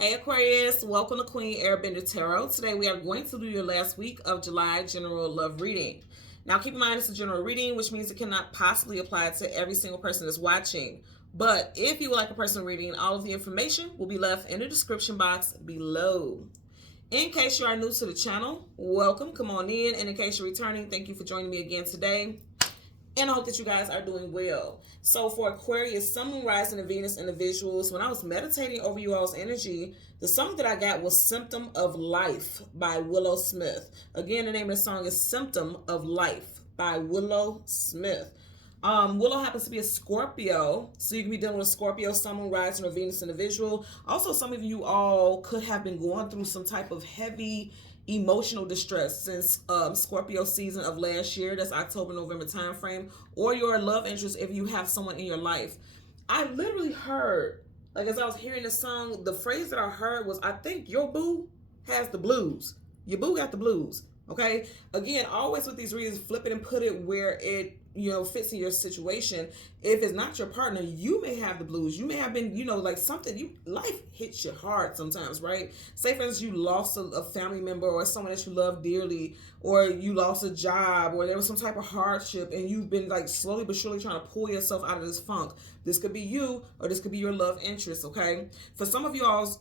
Hey Aquarius, welcome to Queen Airbender Tarot. Today we are going to do your last week of July general love reading. Now keep in mind it's a general reading, which means it cannot possibly apply to every single person that's watching. But if you would like a personal reading, all of the information will be left in the description box below. In case you are new to the channel, welcome, come on in. And in case you're returning, thank you for joining me again today. And I hope that you guys are doing well. So for Aquarius, Sun, Moon, Rising, and Venus individuals, when I was meditating over you all's energy, the song that I got was Symptom of Life by Willow Smith. Again, the name of the song is Symptom of Life by Willow Smith. Willow happens to be a Scorpio, so you can be dealing with a Scorpio, Sun, Moon, Rising, or Venus individual. Also, some of you all could have been going through some type of heavy emotional distress since Scorpio season of last year. That's October, November time frame, or your love interest if you have someone in your life. I literally heard, like as I was hearing the song, the phrase that I heard was, I think your boo has the blues. Your boo got the blues. Okay, again, always with these readings, flip it and put it where it fits in your situation. If it's not your partner, you may have the blues. You may have been, like something, life hits you hard sometimes, right? Say for instance, you lost a family member or someone that you love dearly, or you lost a job, or there was some type of hardship, and you've been like slowly but surely trying to pull yourself out of this funk. This could be you, or this could be your love interest, okay? For some of y'all's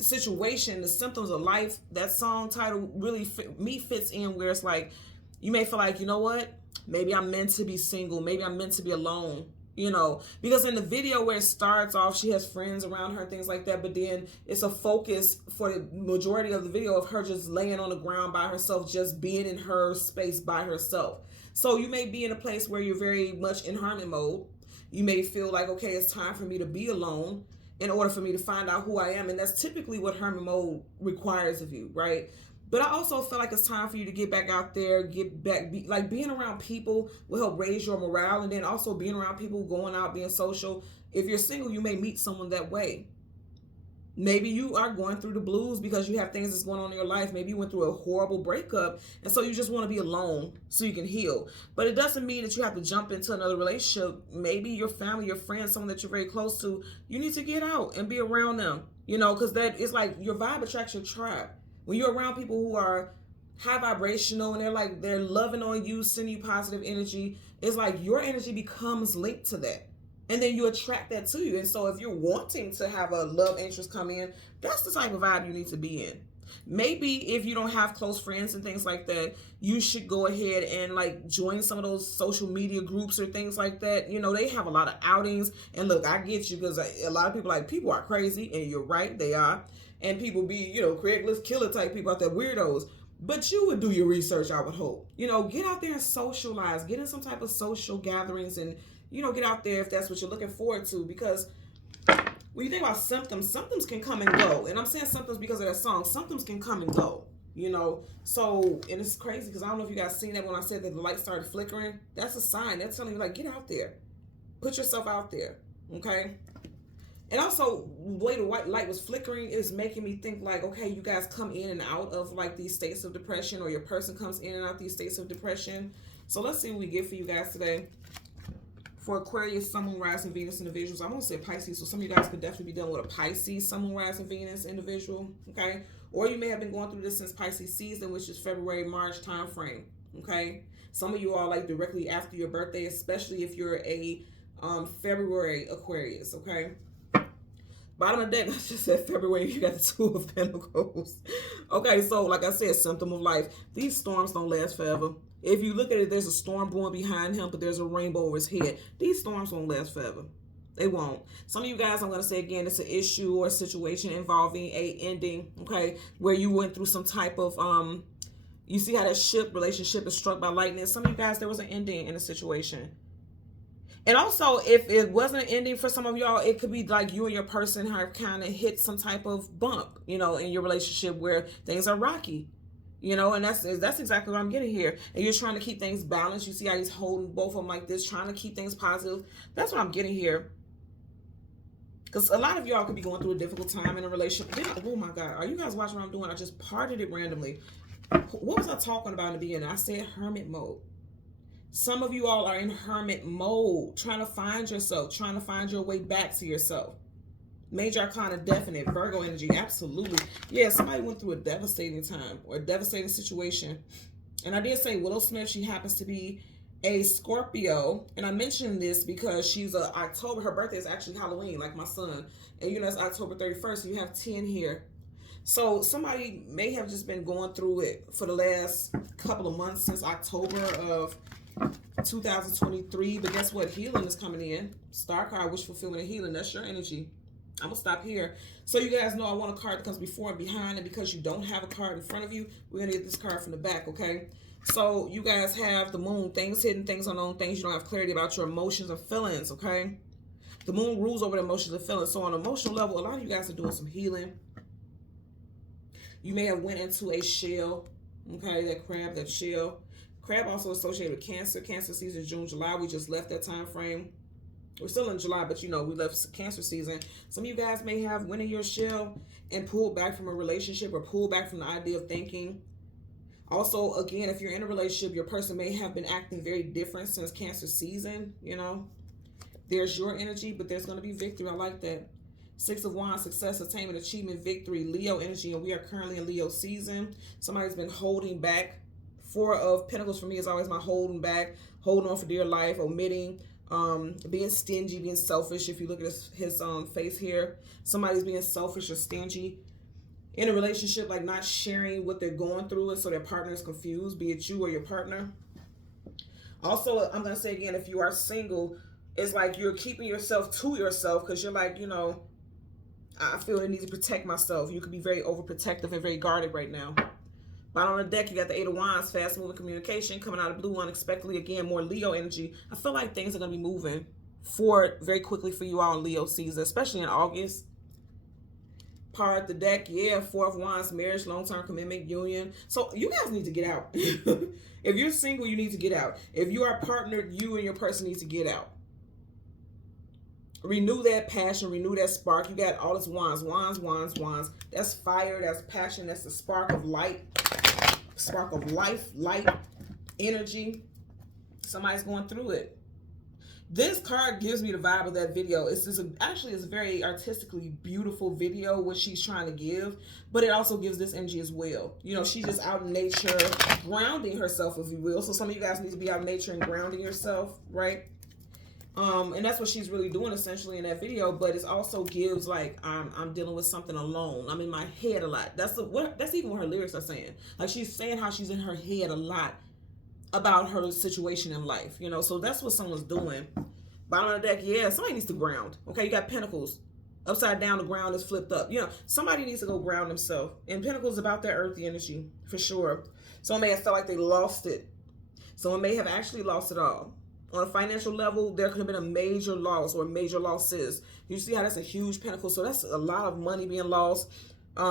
situation, the Symptoms of Life, that song title really fits in where it's like, you may feel like, you know what? Maybe I'm meant to be single. Maybe I'm meant to be alone, because in the video where it starts off, she has friends around her, things like that. But then it's a focus for the majority of the video of her just laying on the ground by herself, just being in her space by herself. So you may be in a place where you're very much in hermit mode. You may feel like, okay, it's time for me to be alone in order for me to find out who I am. And that's typically what hermit mode requires of you, right? But I also feel like it's time for you to get back out there, like being around people will help raise your morale. And then also being around people, going out, being social. If you're single, you may meet someone that way. Maybe you are going through the blues because you have things that's going on in your life. Maybe you went through a horrible breakup, and so you just want to be alone so you can heal. But it doesn't mean that you have to jump into another relationship. Maybe your family, your friends, someone that you're very close to, you need to get out and be around them, because that is like your vibe attracts your tribe. When you're around people who are high vibrational and they're loving on you, sending you positive energy, it's like your energy becomes linked to that. And then you attract that to you. And so if you're wanting to have a love interest come in, that's the type of vibe you need to be in. Maybe if you don't have close friends and things like that, you should go ahead and join some of those social media groups or things like that. They have a lot of outings. And look, I get you, because a lot of people are crazy, and you're right, they are. And people be, Craigslist killer type people out there, weirdos. But you would do your research, I would hope. Get out there and socialize. Get in some type of social gatherings and, get out there if that's what you're looking forward to. Because when you think about symptoms can come and go. And I'm saying symptoms because of that song. Symptoms can come and go, So, and it's crazy because I don't know if you guys seen that when I said that the light started flickering. That's a sign. That's telling you, get out there. Put yourself out there, okay? And also, the way the white light was flickering is making me think okay, you guys come in and out of these states of depression, or your person comes in and out these states of depression. So let's see what we get for you guys today. For Aquarius, Sun, Moon, Rising, Venus individuals, I won't say Pisces, so some of you guys could definitely be dealing with a Pisces, Sun, Moon, Rising, Venus individual, okay? Or you may have been going through this since Pisces season, which is February, March time frame, okay? Some of you are directly after your birthday, especially if you're a February Aquarius, okay? Bottom of the deck, I just said February, you got the Two of Pentacles. Okay, so like I said, Symptom of Life. These storms don't last forever. If you look at it, there's a storm brewing behind him, but there's a rainbow over his head. These storms won't last forever. They won't. Some of you guys, I'm going to say again, it's an issue or a situation involving a ending, okay, where you went through some type of, you see how that relationship is struck by lightning. Some of you guys, there was an ending in a situation. And also, if it wasn't an ending for some of y'all, it could be like you and your person have kind of hit some type of bump, in your relationship where things are rocky, and that's exactly what I'm getting here. And you're trying to keep things balanced. You see how he's holding both of them like this, trying to keep things positive. That's what I'm getting here. Because a lot of y'all could be going through a difficult time in a relationship. Oh my God, are you guys watching what I'm doing? I just parted it randomly. What was I talking about in the beginning? I said hermit mode. Some of you all are in hermit mode, trying to find yourself, trying to find your way back to yourself. Major Arcana, definite. Virgo energy, absolutely. Yeah, somebody went through a devastating time or a devastating situation. And I did say Willow Smith, she happens to be a Scorpio. And I mentioned this because she's a October. Her birthday is actually Halloween, like my son. And you know, it's October 31st. So you have 10 here. So somebody may have just been going through it for the last couple of months since October of 2023. But guess what? Healing is coming in. Star card, wish fulfillment and healing. That's your energy. I'm going to stop here. So you guys know I want a card that comes before and behind. And because you don't have a card in front of you, we're going to get this card from the back, okay? So you guys have the moon. Things hidden, things unknown, things you don't have clarity about, your emotions and feelings, okay? The moon rules over the emotions and feelings. So on an emotional level, a lot of you guys are doing some healing. You may have went into a shell, okay, that crab, that shell. Crab also associated with Cancer. Cancer season, June, July. We just left that time frame. We're still in July, but you know, we left Cancer season. Some of you guys may have went in your shell and pulled back from a relationship or pulled back from the idea of thinking. Also, again, if you're in a relationship, your person may have been acting very different since Cancer season, you know. There's your energy, but there's going to be victory. I like that. Six of Wands, success, attainment, achievement, victory, Leo energy, and we are currently in Leo season. Somebody's been holding back. Four of Pentacles for me is always my holding back, holding on for dear life, omitting, being stingy, being selfish. If you look at his face here, somebody's being selfish or stingy in a relationship, like not sharing what they're going through, and so their partner is confused, be it you or your partner. Also, I'm going to say again, if you are single, it's like you're keeping yourself to yourself because you're like, you know, I feel I need to protect myself. You could be very overprotective and very guarded right now. Bottom of the deck, you got the Eight of Wands, fast-moving communication, coming out of blue unexpectedly. Again, more Leo energy. I feel like things are going to be moving forward very quickly for you all in Leo season, especially in August. Part the deck, yeah, Four of Wands, marriage, long-term commitment, union. So you guys need to get out. If you're single, you need to get out. If you are partnered, you and your person need to get out. Renew that passion, renew that spark. You got all this wands, wands, wands, wands. That's fire, that's passion, that's the spark of light, spark of life, light, energy. Somebody's going through it. This card gives me the vibe of that video. It's just actually it's a very artistically beautiful video, what she's trying to give, but it also gives this energy as well. You know, she's just out in nature, grounding herself, if you will. So some of you guys need to be out in nature and grounding yourself, right? And that's what she's really doing essentially in that video, but it also gives like, I'm dealing with something alone. I'm in my head a lot. That's even what her lyrics are saying. Like she's saying how she's in her head a lot about her situation in life, you know, so that's what someone's doing. Bottom of the deck, yeah, somebody needs to ground. Okay, you got Pentacles. Upside down, the ground is flipped up. You know, somebody needs to go ground themselves. And Pentacles is about that earthy energy, for sure. Someone may have felt like they lost it. Someone may have actually lost it all. On a financial level, there could have been a major loss or major losses. You see how that's a huge pentacle. So that's a lot of money being lost.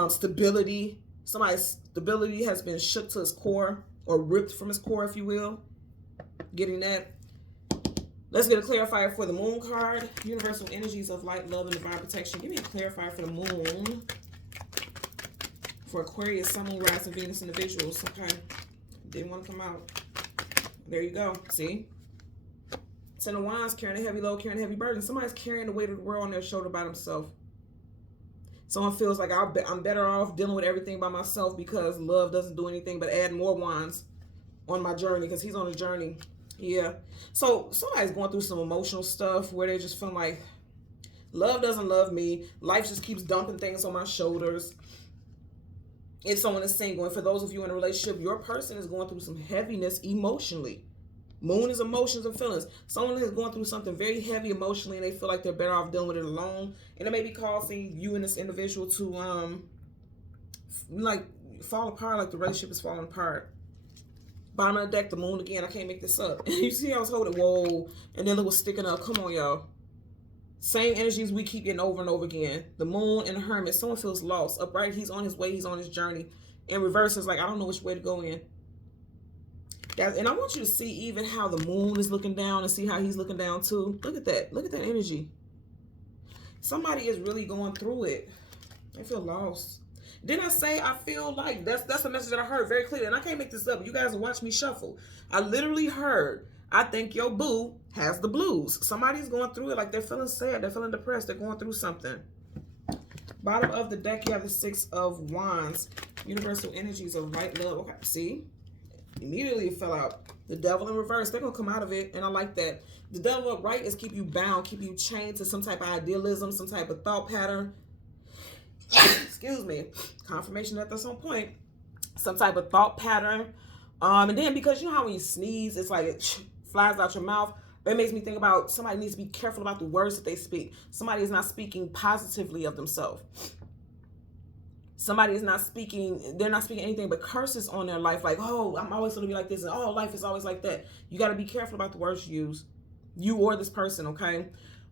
Stability. Somebody's stability has been shook to his core or ripped from his core, if you will. Getting that. Let's get a clarifier for the moon card. Universal energies of light, love, and divine protection. Give me a clarifier for the moon. For Aquarius, Sun, Moon, Rising, Venus individuals. Okay. Didn't want to come out. There you go. See? Ten of Wands, carrying a heavy load, carrying a heavy burden. Somebody's carrying the weight of the world on their shoulder by themselves. Someone feels like I'm better off dealing with everything by myself because love doesn't do anything but add more wands on my journey because he's on a journey. Yeah. So somebody's going through some emotional stuff where they just feel like love doesn't love me. Life just keeps dumping things on my shoulders. If someone is single, and for those of you in a relationship, your person is going through some heaviness emotionally. Moon is emotions and feelings. Someone is going through something very heavy emotionally and they feel like they're better off dealing with it alone. And it may be causing you and this individual to like fall apart, like the relationship is falling apart. Bottom of the deck, the moon again. I can't make this up. You see I was holding, whoa, and then it was sticking up. Come on, y'all. Same energies we keep getting over and over again. The moon and the hermit. Someone feels lost. Upright, he's on his way. He's on his journey. In reverse, it's like, I don't know which way to go in. And I want you to see even how the moon is looking down and see how he's looking down too. Look at that. Look at that energy. Somebody is really going through it. They feel lost. Didn't I say I feel like that's a message that I heard very clearly. And I can't make this up. You guys will watch me shuffle. I literally heard, I think your boo has the blues. Somebody's going through it like they're feeling sad. They're feeling depressed. They're going through something. Bottom of the deck, you have the Six of Wands. Universal energies of right love. Okay, see? Immediately it fell out. The Devil in reverse. They're going to come out of it, and I like that. The Devil upright is keep you bound, keep you chained to some type of idealism, some type of thought pattern. Excuse me. Confirmation that that's on point. Some type of thought pattern. And then because you know how when you sneeze, it's like it flies out your mouth. That makes me think about somebody needs to be careful about the words that they speak. Somebody is not speaking positively of themselves. Somebody is not speaking, they're not speaking anything but curses on their life. Like, oh, I'm always going to be like this. And oh, life is always like that. You got to be careful about the words you use. You or this person, okay?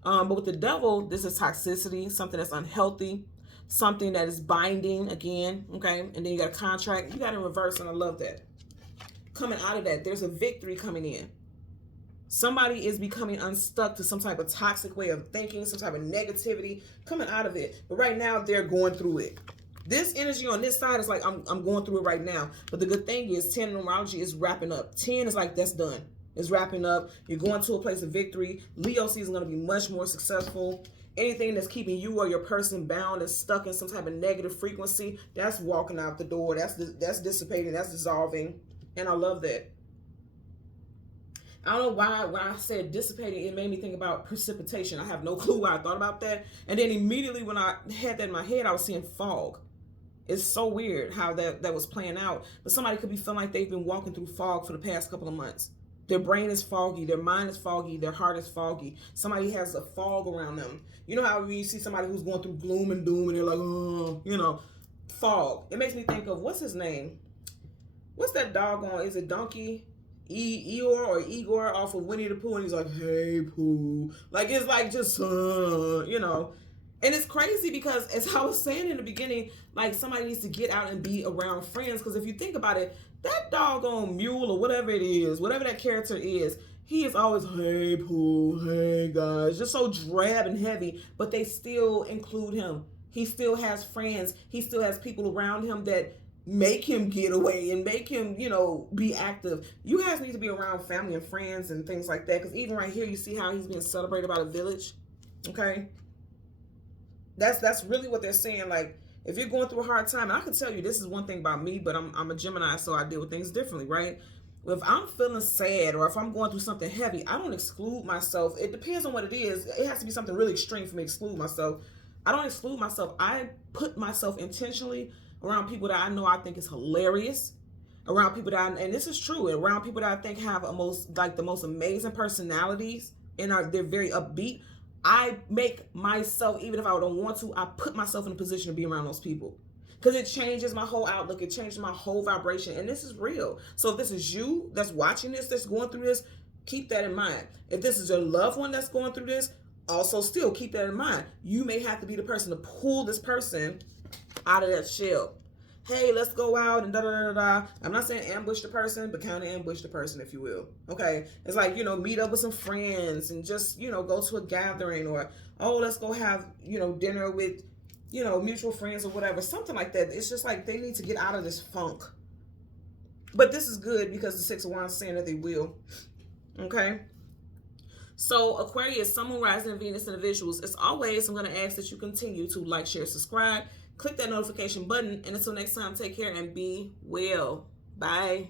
But with the Devil, this is toxicity, something that's unhealthy, something that is binding again, okay? And then you got a contract. You got in reverse, and I love that. Coming out of that, there's a victory coming in. Somebody is becoming unstuck to some type of toxic way of thinking, some type of negativity, coming out of it. But right now, they're going through it. This energy on this side is like, I'm going through it right now. But the good thing is 10 numerology is wrapping up. 10 is like, that's done. It's wrapping up. You're going to a place of victory. Leo season is going to be much more successful. Anything that's keeping you or your person bound and stuck in some type of negative frequency, that's walking out the door. That's dissipating. That's dissolving. And I love that. I don't know why when I said dissipating, it made me think about precipitation. I have no clue why I thought about that. And then immediately when I had that in my head, I was seeing fog. It's so weird how that was playing out. But somebody could be feeling like they've been walking through fog for the past couple of months. Their brain is foggy. Their mind is foggy. Their heart is foggy. Somebody has a fog around them. You know how you see somebody who's going through gloom and doom and they're like, oh, you know, fog. It makes me think of, what's his name? What's that doggone, is it Donkey? Eeyore or Igor off of Winnie the Pooh, and he's like, hey, Pooh. Like, it's like just, you know. And it's crazy because, as I was saying in the beginning, like, somebody needs to get out and be around friends. Because if you think about it, that doggone mule or whatever it is, whatever that character is, he is always, hey, Pooh, hey, guys. Just so drab and heavy, but they still include him. He still has friends. He still has people around him that make him get away and make him, you know, be active. You guys need to be around family and friends and things like that. Because even right here, you see how he's being celebrated by the village. Okay? That's really what they're saying. Like, if you're going through a hard time, and I can tell you this is one thing about me, but I'm a Gemini, so I deal with things differently, right? If I'm feeling sad or if I'm going through something heavy, I don't exclude myself. It depends on what it is. It has to be something really extreme for me to exclude myself. I don't exclude myself. I put myself intentionally around people that I know I think is hilarious, around people that and this is true, around people that I think have the most amazing personalities and they're very upbeat. I make myself, even if I don't want to, I put myself in a position to be around those people. Because it changes my whole outlook. It changes my whole vibration. And this is real. So if this is you that's watching this, that's going through this, keep that in mind. If this is your loved one that's going through this, also still keep that in mind. You may have to be the person to pull this person out of that shell. Hey, let's go out and da-da-da-da. I'm not saying ambush the person, but kind of ambush the person, if you will. Okay? It's like, you know, meet up with some friends and just, you know, go to a gathering or, oh, let's go have, you know, dinner with, you know, mutual friends or whatever. Something like that. It's just like they need to get out of this funk. But this is good because the Six of Wands is saying that they will. Okay? So, Aquarius, Sun, Moon, Rising, and Venus individuals, as always, I'm going to ask that you continue to like, share, subscribe. Click that notification button. And until next time, take care and be well. Bye.